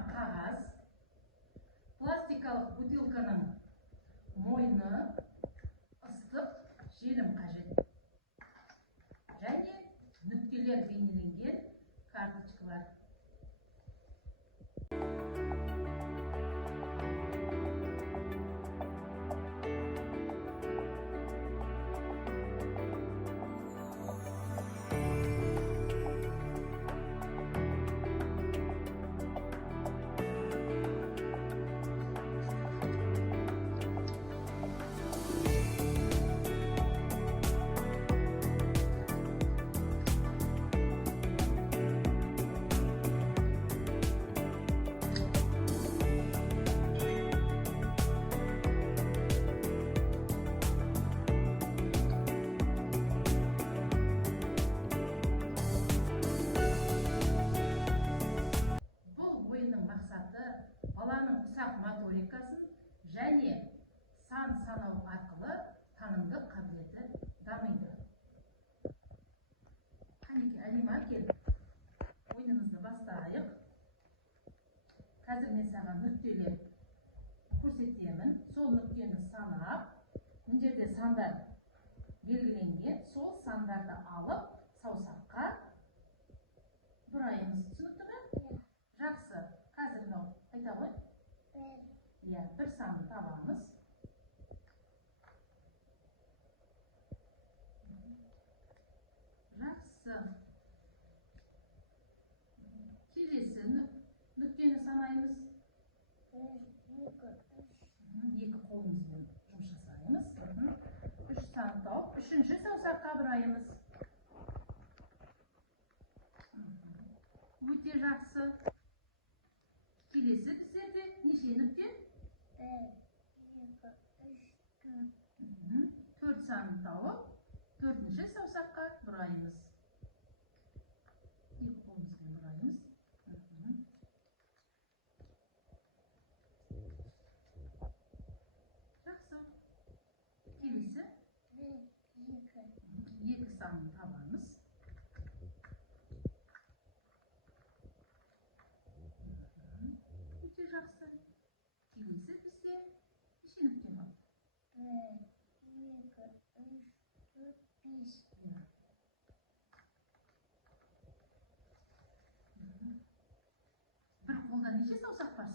жумшаған қағаз, пластикалық бутылканың мойны, ыстық желім қажет. Және нүктелер бейнеленген карточкалар. Мақсаты баланың ұсақ моторикасын және сан санау арқылы танымдық қабілеті дамиды. Қанеке, Әлима, кел. Ойынымызды бастайық. Қазір мен саған нүктелер көрсетемін. Сол нүктені санап, мына жерде сандар белгіленген. Сол сандарды алып, саусаққа бұраймыз. Түсінікті ме? Жақсы. Қазір мынау айта ғой. Бір санды табамыз. Жақсы. Келесі нүктені санаймыз. Екі қолымызбен жұмыс жасаймыз. Үш санды тауып, үшінші саусаққа бұраймыз. Өте жақсы. Келесі тізерде неше нүкте? 1, 2, 3, 4. Төрт санды тауып, төртінші саусаққа бұраймыз. Екі қолымызбен бұраймыз. Жақсы. Келесі? 2 санды табамыз. Жақсы. Келесі бізде неше нүкте бар? 1, 2, 3, 4, 5. Бір қолда неше саусақ бар?